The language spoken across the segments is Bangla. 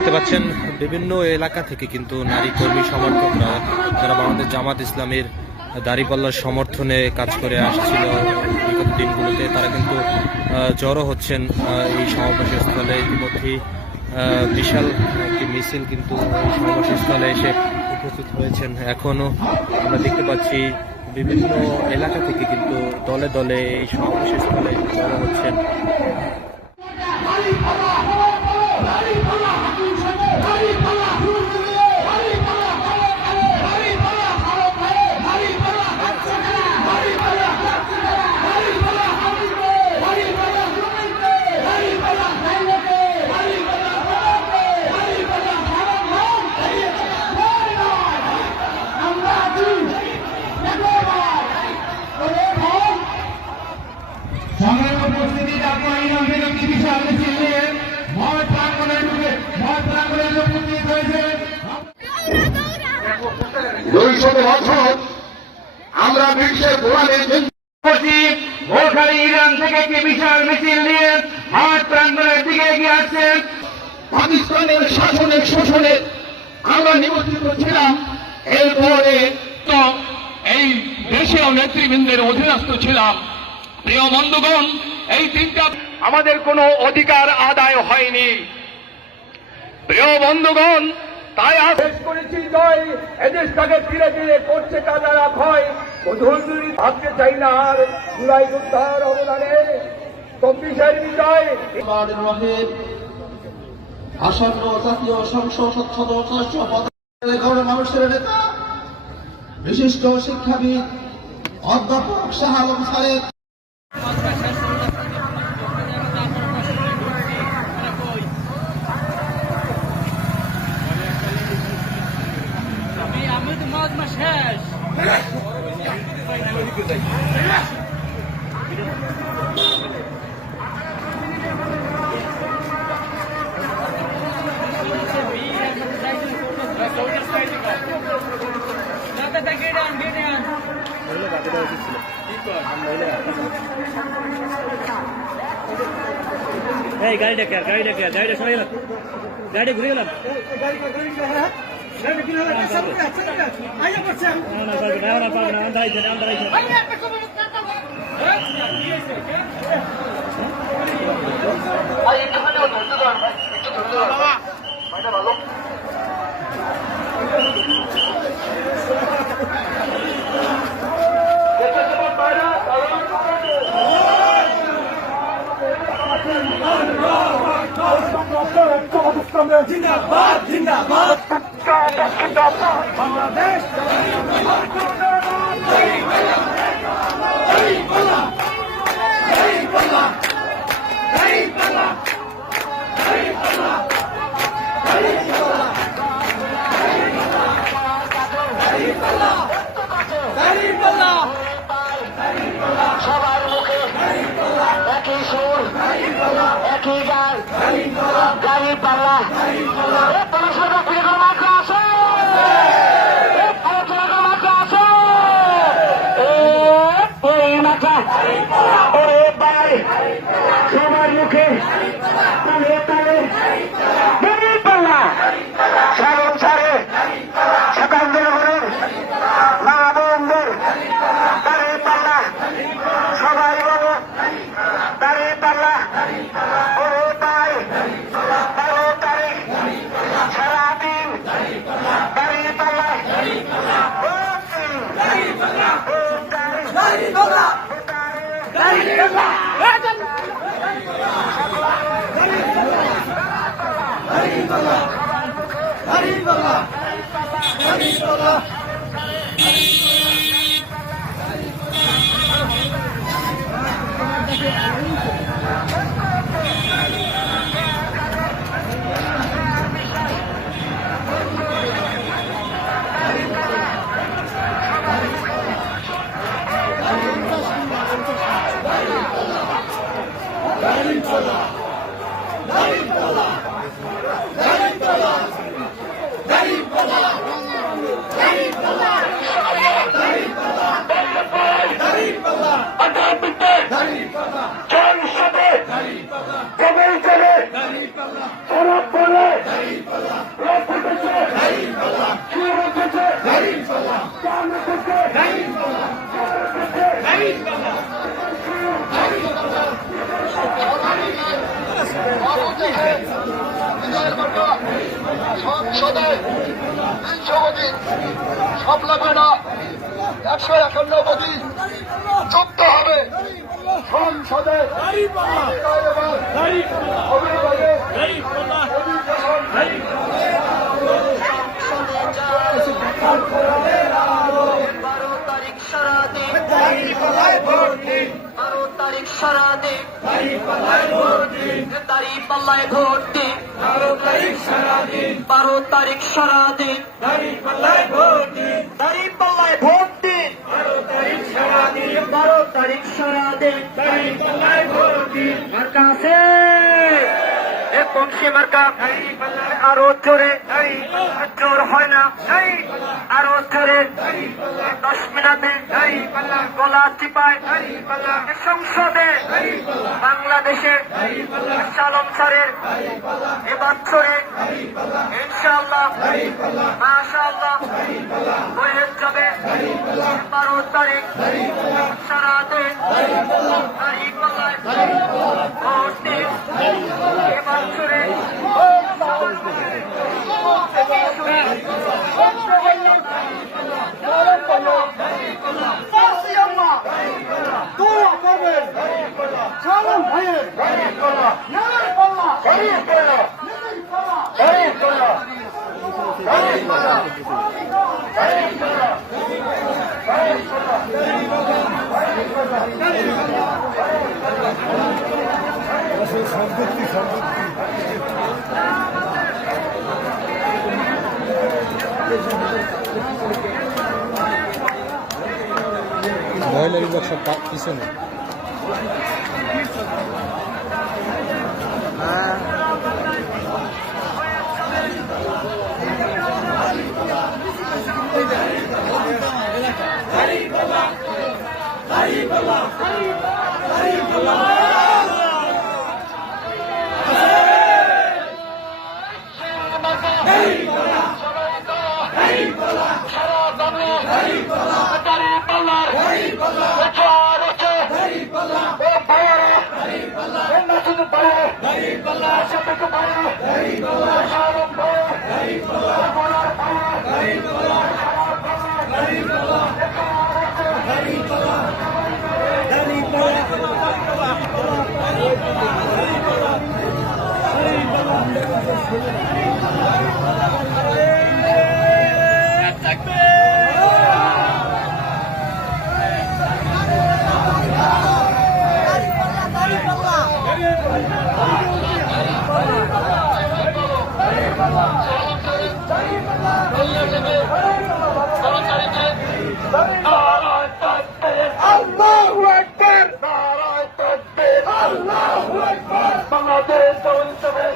দেখতে পাচ্ছেন বিভিন্ন এলাকা থেকে কিন্তু নারী কর্মী সমর্থকরা যারা বাংলাদেশ জামাত ইসলামের দাঁড়িপাল্লার সমর্থনে কাজ করে আসছিল বিগত দিনগুলোতে, তারা কিন্তু জড়ো হচ্ছেন এই সমাবেশের স্থলে। ইতিমধ্যেই বিশাল একটি মিছিল কিন্তু এই সমাবেশের স্থলে এসে উপস্থিত হয়েছেন। এখনও আমরা দেখতে পাচ্ছি বিভিন্ন এলাকা থেকে কিন্তু দলে দলে এই সমাবেশের স্থলে জড়ো হচ্ছেন। আমরা বিশ্বের ভোরখালী ইরান থেকে একটি বিশাল মিছিল নিয়ে মাঠ প্রাঙ্গণের দিকে এগিয়ে আসছেন। পাকিস্তানের শাসনের শোষণে আমরা নিমজ্জিত ছিলাম, এরপরে তো এই দেশীয় নেতৃবৃন্দের অধীনস্থ ছিলাম। প্রিয় বন্ধুগণ, এই তিনটা আমাদের কোনো অধিকার আদায় হয়নি। প্রিয় বন্ধুগণ, তাই আদেশ করেছি জয় এদেশটাকে ফিরে ফিরে করছে তারা ক্ষয় ধর্মী ভাবতে চাই না আর জুলাই যোদ্ধার অবদানে 24 বিজয়। আসন্ন জাতীয় সংসদ সদস্য মানুষের নেতা বিশিষ্ট শিক্ষাবিদ অধ্যাপক শাহ আলম স্যারের গাড়িটা সরে গেলাম, গাড়ি ঘুরে গেলাম। জিন্দাবাদ জিন্দাবাদ বাংলাদেশ সবার মুখে একই সুর একই গান গাড়ি পাল্লা সবার মুখে তালে তালে গাড়ি পাল্লা সারণ সারে সেকান্দের ঘরের মা বোনদের দাঁড়িয়ে পাল্লা সবাই বলো দাঁড়িয়ে পাল্লা ওরে পায় 12 তারিখ সারাদিন দাঁড়িয়ে পাল্লা Dari Pala! সংসদে 300 কোটি, সব লাগবে না, 151 কোটি যুক্ত হবে সংসদে। দাঁড়িপাল্লায় ভোট দিন, 12 তারিখ সারাদিন, দাঁড়িপাল্লায় ভোট দিন, 12 তারিখ সারাদিন, মার্কা আছে বংশী মার্কা, আরো জোরে, জোর হয় না, আরো জোরে 10 মিনিটে গলা চিপায় সংসদে বাংলাদেশে সালম স্যারের এবছরে ইনশাআল্লাহ মাশাআল্লাহ হয়ে যাবে 12 তারিখ সারাদিন দাঁড়িপাল্লায় ভোট দিন। এবছরে মহিলা বিভাগ সব পিছনে। আল্লাহু আকবার, নারায়ে তাকবীর, আল্লাহু আকবার। বাংলাদেশ জামাত-এ-ইসলামী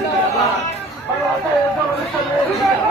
জিন্দাবাদ, বাংলাদেশ জামাত-এ-ইসলামী জিন্দাবাদ।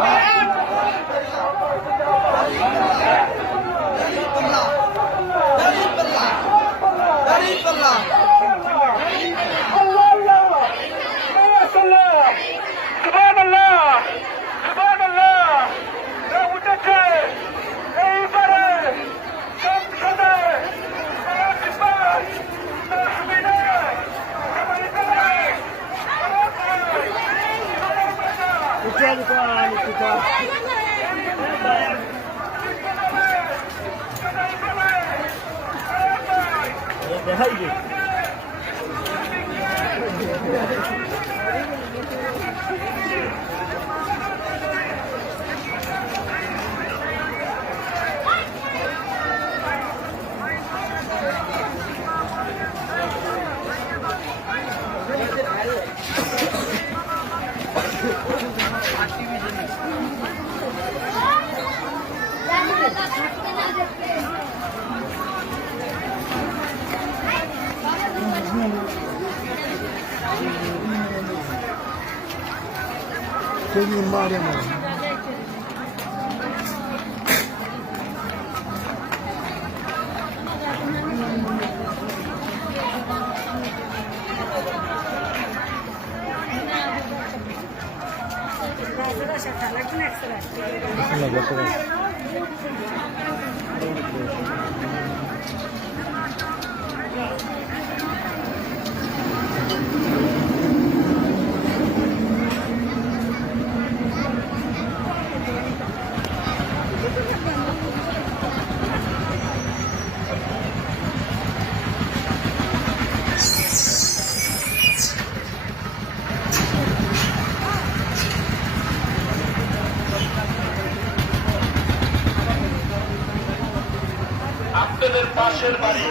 আমাদের পাশের বাড়ি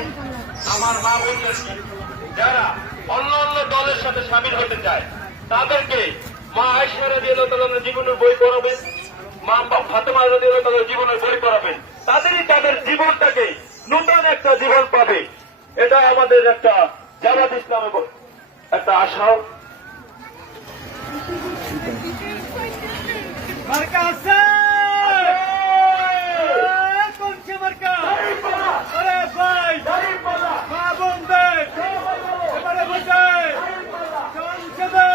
আমার মা বোনদের যারা অন্য অন্য দলের সাথে সামিল হতে চায় তাদেরকে মা আয়েশা রাদিয়াল্লাহু তাআলার জীবনের বই পড়াবেন, মা ফাতেমা রাদিয়াল্লাহু তাআলার জীবনের বই পড়াবেন, তাদেরই তাদের জীবনটাকে নতুন একটা জীবন পাবে। এটা আমাদের একটা জামাত ইসলামের একটা আশা। মার্কা আছে কোনছে মার্কা আরে ভাই মা বোনদের এবারে বসে সংসদে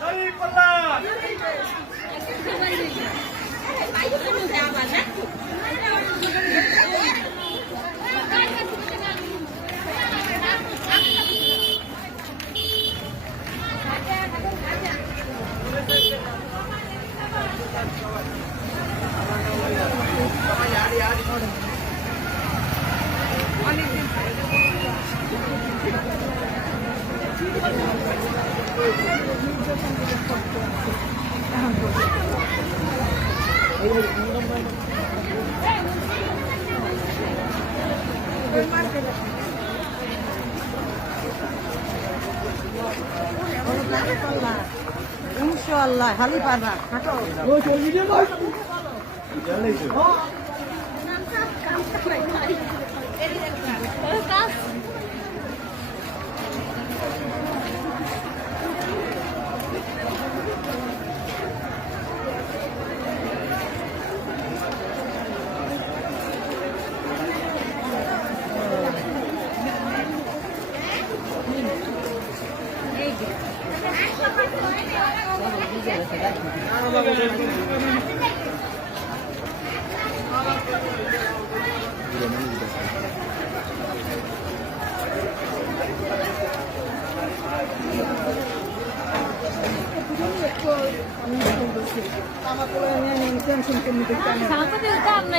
দাঁড়িপাল্লা ইনশাআল্লাহ হালি পারবা হাঁটো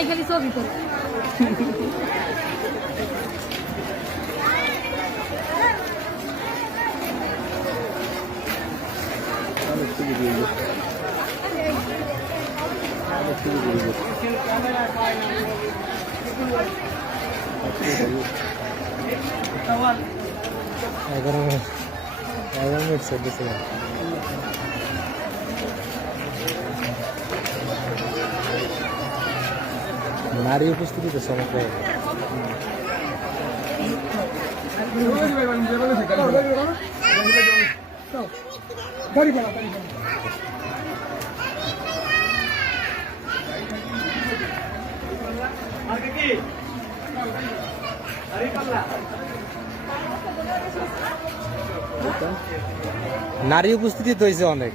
খালি ছবি করে নারী উপস্থিতিতে সমস্যা নারী উপস্থিতি তো হয়েছে অনেক।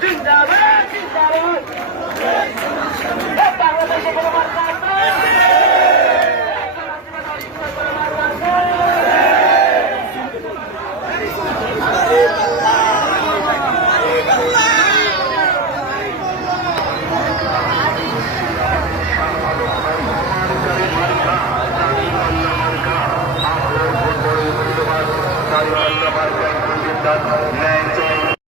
জিন্দাবাদ জিন্দাবাদ বাংলাদেশে